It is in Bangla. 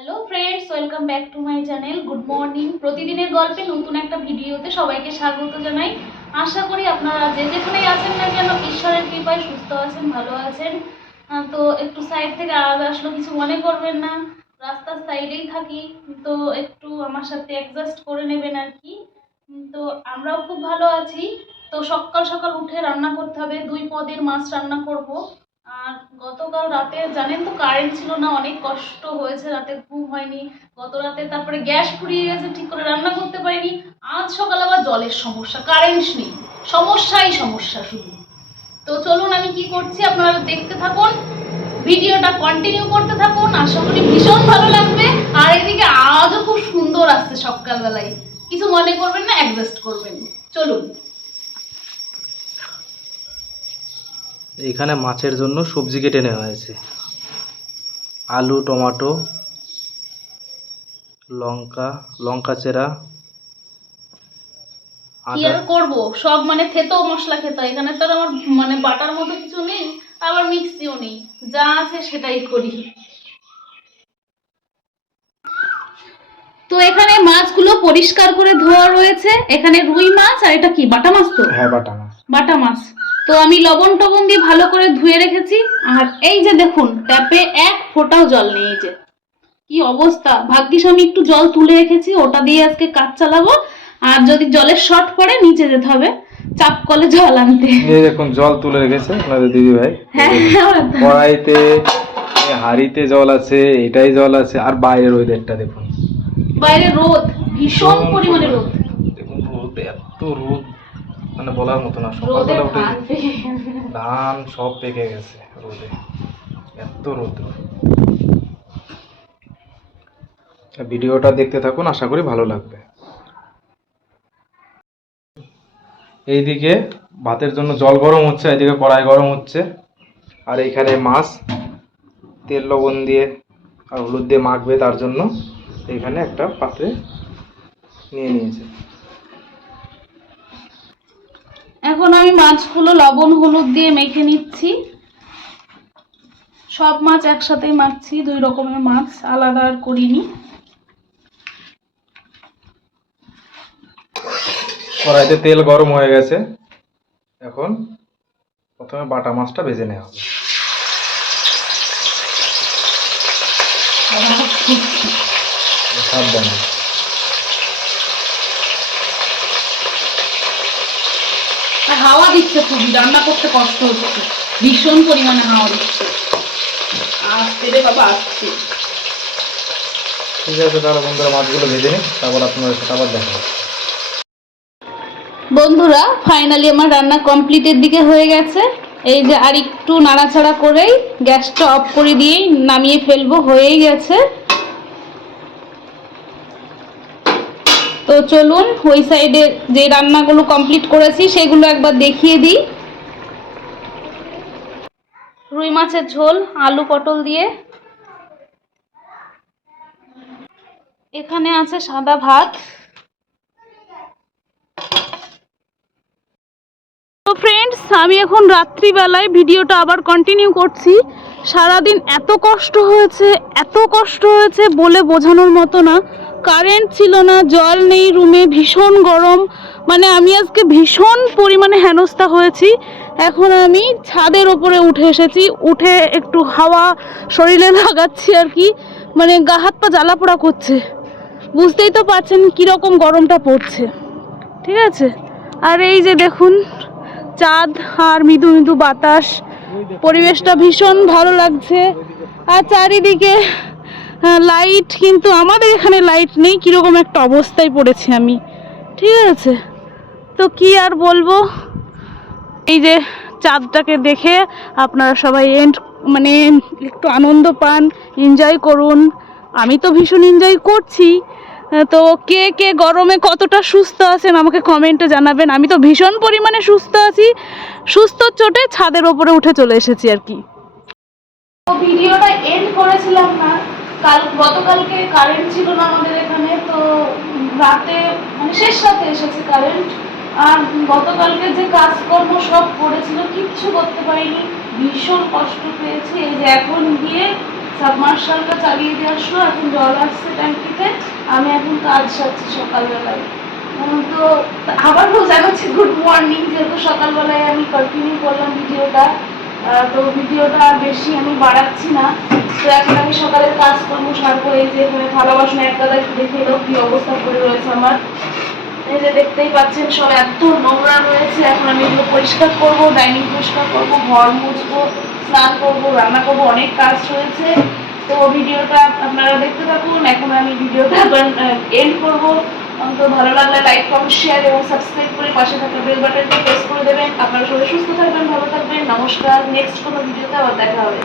Hello friends, welcome back to my channel. Good morning. প্রতিদিনের গল্পে নতুন একটা ভিডিওতে সবাইকে স্বাগত জানাই। আশা করি আপনারা যে যেখানেই আছেন না কেন ঈশ্বরের কৃপায় সুস্থ আছেন, ভালো আছেন। তো একটু সাইড থেকে আওয়াজ আসলো, কিছু মনে করবেন না, রাস্তার সাইডেই থাকি, তো একটু আমার সাথে অ্যাডজাস্ট করে নেবেন আর কি। তো আমরাও খুব ভালো আছি। তো সকাল সকাল উঠে রান্না করতে হবে, 2 পদের মাছ রান্না করব। আর গতকাল রাতে জানেন তো কারেন্ট ছিল না, অনেক কষ্ট হয়েছে, রাতে ঘুম হয়নি গত রাতে। তারপরে গ্যাস ফুরিয়ে গেছে, ঠিক করে রান্না করতে পারিনি। আজ সকাল আবার জলের সমস্যা, কারেন্ট নেই, সমস্যাই সমস্যা শুধু। তো চলুন আমি কি করছি আপনারা দেখতে থাকুন, ভিডিওটা কন্টিনিউ করতে থাকুন, আশা করি ভীষণ ভালো লাগবে। আর এদিকে আওয়াজও খুব সুন্দর আসছে সকালবেলায়, কিছু মনে করবেন না, অ্যাডজাস্ট করবেন। চলুন। এখানে মাছের জন্য সবজি কেটে নেওয়া হয়েছে, আলু, টমেটো, লঙ্কা চেরা, কি আদা। আর করবো, সব মানে থেতো মশলা খেতে হয়। এখানে তো আর আমার মানে বাটার মতো কিছু নেই, আবার মিক্সিও নেই, যা আছে সেটাই করি। তো এখানে মাছগুলো পরিষ্কার করে ধোয়া রয়েছে। এখানে রুই মাছ, আর এটা কি বাটা মাছ? তো হ্যাঁ, বাটা মাছ। বাটা মাছ। তো আমি লবণ টবণ দিয়ে ভালো করে ধুয়ে রেখেছি। আর এই যে দেখুন, ট্যাপে এক ফোঁটাও জল নেই। এই যে কি অবস্থা, ভাগ্যিস আমি একটু জল তুলে রেখেছি, ওটা দিয়ে আজকে কাজ চালাবো। আর যদি জলের শর্ট পড়ে নিচে যেতে হবে চাপ কলে জল আনতে। এই দেখুন জল তুলে রেখেছে আপনাদের দিদি ভাই। হ্যাঁ, কড়াইতে, হাঁড়িতে জল আছে, এটাই জল আছে। আর বাইরের ওয়েদারটা দেখুন, বাইরে রোদ, ভীষণ পরিমাণে রোদ। দেখুন রোদ, এত রোদ মানে বলার মতো না। সকালবেলা উঠে ধান সব পেকে গেছে রোদে, এত রোদ। ভিডিওটা দেখতে থাকুন, আশা করি ভালো লাগবে। এইদিকে ভাতের জন্য জল গরম হচ্ছে, এইদিকে কড়াই গরম হচ্ছে। আর এইখানে মাছ তেল লবণ দিয়ে আর হলুদ দিয়ে মাখবে, তার জন্য এইখানে একটা পাত্রে নিয়ে নিয়েছে। এখন আমি মাছগুলো লবণ হলুদ দিয়ে মেখে নিচ্ছি। সব মাছ একসাথেই মাখছি, 2 রকমের মাছ, আলাদা আর করিনি। কড়াইতে তেল গরম হয়ে গেছে, এখন প্রথমে বাটা মাছটা ভেজে নেওয়া হবে। সাবধানে। হাওয়া দিচ্ছে খুবই, রান্না করতে কষ্ট হচ্ছে, ভীষণ পরিমাণে হাওয়া দিচ্ছে। আসতে রে বাবা, আসছে। ঠিক আছে, তাহলে বন্ধুরা মাছগুলো ভেজে নিই, তারপর আপনাদের সাথে আবার দেখা হবে। বন্ধুরা ফাইনালি আমার রান্না কমপ্লিটের দিকে হয়ে গেছে। এই যে আর একটু নাড়াচাড়া করেই গ্যাসটা অফ করে দিয়েই নামিয়ে ফেলবো, হয়েই গেছে। তো চলুন ওই সাইডে যে রান্নাগুলো কমপ্লিট করেছি সেগুলো একবার দেখিয়ে দিই। রুই মাছের ঝোল আলু পটল দিয়ে, এখানে আছে সাদা ভাত। তো ফ্রেন্ডস, আমি এখন রাত্রিবেলায় ভিডিওটা আবার কন্টিনিউ করছি। সারাদিন এত কষ্ট হয়েছে বলে বোঝানোর মতো না। কারেন্ট ছিল না, জল নেই রুমে, ভীষণ গরম, মানে আমি আজকে ভীষণ পরিমাণে হেনস্থা হয়েছি। এখন আমি ছাদের ওপরে উঠে এসেছি, উঠে একটু হাওয়া শরীরে লাগাচ্ছি আর কি। মানে গা হাত পা জ্বালা পোড়া করছে, বুঝতেই তো পারছেন কীরকম গরমটা পড়ছে, ঠিক আছে। আর এই যে দেখুন চাঁদ আর মৃদু মৃদু বাতাস, পরিবেশটা ভীষণ ভালো লাগছে। আর চারিদিকে লাইট, কিন্তু আমাদের এখানে লাইট নেই, কীরকম একটা অবস্থায় পড়েছি আমি, ঠিক আছে। তো কি আর বলবো, এই যে চাঁদটাকে দেখে আপনারা সবাই মানে একটু আনন্দ পান, এনজয় করুন। আমি তো ভীষণ এনজয় করছি। তো কে কে গরমে কতটা সুস্থ আছেন আমাকে কমেন্টে জানাবেন। আমি তো ভীষণ পরিমাণে সুস্থ আছি, সুস্থ চোটে ছাদের ওপরে উঠে চলে এসেছি আর কি। ভিডিওটা এন্ড করেছিলাম না, গতকালকে কারেন্ট ছিল না আমাদের এখানে, তো রাতে মানে শেষ রাতে এসেছে কারেন্ট। আর গতকালকে যে কাজকর্ম সব করেছিল কিচ্ছু করতে পারিনি, ভীষণ কষ্ট পেয়েছি। এই যে এখন গিয়ে সাবমার্শালটা চালিয়ে দিয়ে আসলো, এখন জল আসছে ট্যাঙ্কিতে। আমি এখন কাজ সারছি সকালবেলায়। তো আবারও জানাচ্ছি গুড মর্নিং, যেহেতু সকালবেলায় আমি কন্টিনিউ করলাম ভিডিওটা। তো ভিডিওটা বেশি আমি বাড়াচ্ছি না। তো এখন আমি সকালের কাজকর্ম সারবো। এই যে এখানে থালা বাসন এক দাদা একটু দেখে এলো কি অবস্থা করে রয়েছে আমার। এই যে দেখতেই পাচ্ছেন সব এত নোংরা রয়েছে। এখন আমি এগুলো পরিষ্কার করবো, ডাইনিং পরিষ্কার করবো, ঘর মুছবো, স্নান করবো, রান্না করবো, অনেক কাজ রয়েছে। তো ভিডিওটা আপনারা দেখতে থাকুন। এখন আমি ভিডিওটা এন্ড করবো। তো ভালো লাগলে লাইক, কমেন্ট, শেয়ার এবং সাবস্ক্রাইব করে পাশে থাকা বেল বাটনটা প্রেস করে দেবেন। আপনারা সবাই সুস্থ থাকবেন, ভালো থাকবেন। নমস্কার। নেক্সট কোনো ভিডিওতে আবার দেখা হবে।